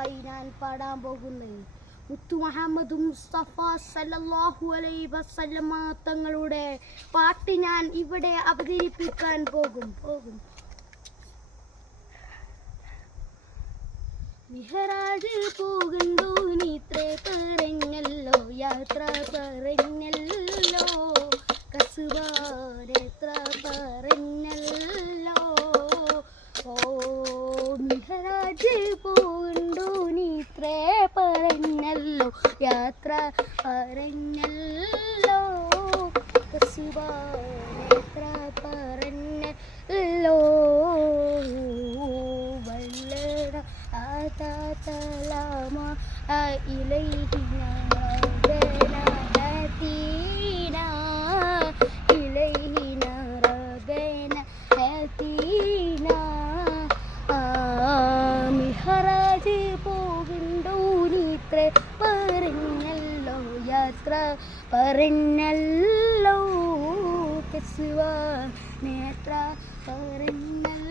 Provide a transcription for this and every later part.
അടുത്തതായി ഞാൻ പാടാൻ പോകുന്നത് മുത്തു മുഹമ്മദ് മുസ്തഫ സല്ലല്ലാഹു അലൈഹി വസല്ലമ തങ്ങളുടെ പാട്ട് ഞാൻ ഇവിടെ അവതരിപ്പിക്കാൻ പോകും. മിഹ്റാജ് പോകുന്നു നീത്രേ പറഞ്ഞല്ലോ, യാത്ര പറഞ്ഞല്ലോ, കസുവാരെത്ര പറഞ്ഞല്ലോ. ഓ മിഹ്റാജ് പോകുന്നു നീത്രേ പറഞ്ഞല്ലോ, യാത്ര പറഞ്ഞല്ലോ, കസുവാരെത്ര പറഞ്ഞല്ലോ. سلام إليه ربنا هدينا إليه ربنا هدينا മിഹ്റാജ് പോകുണ്ടൂനിത്രേ പറഞ്ഞല്ലോ, യാത്ര പറഞ്ഞല്ലോ, കസുവാ നേത്ര പറഞ്ഞല്ലോ.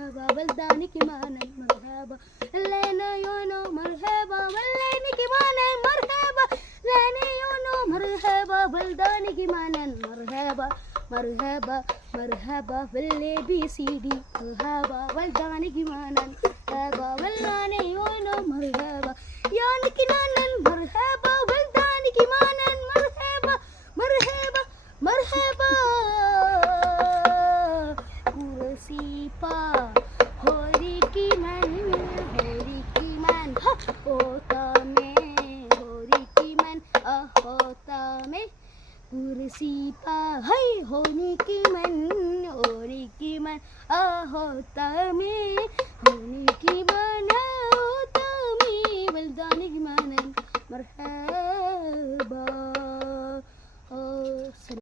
مرحبا بلدانك معنا مرحبا لنا يونو مرحبا بلدانك معنا مرحبا لنا يونو مرحبا بلدانك معنا مرحبا مرحبا مرحبا باللي بي سي دي مرحبا بلدانك معنا مرحبا بلدانك يونو مرحبا يانك معنا مرحبا بلدانك معنا مرحبا مرحبا مرحبا kursipa hori ki man hota mein kursipa hai honi ki man hota mein hota mein baldanik manan marhaba.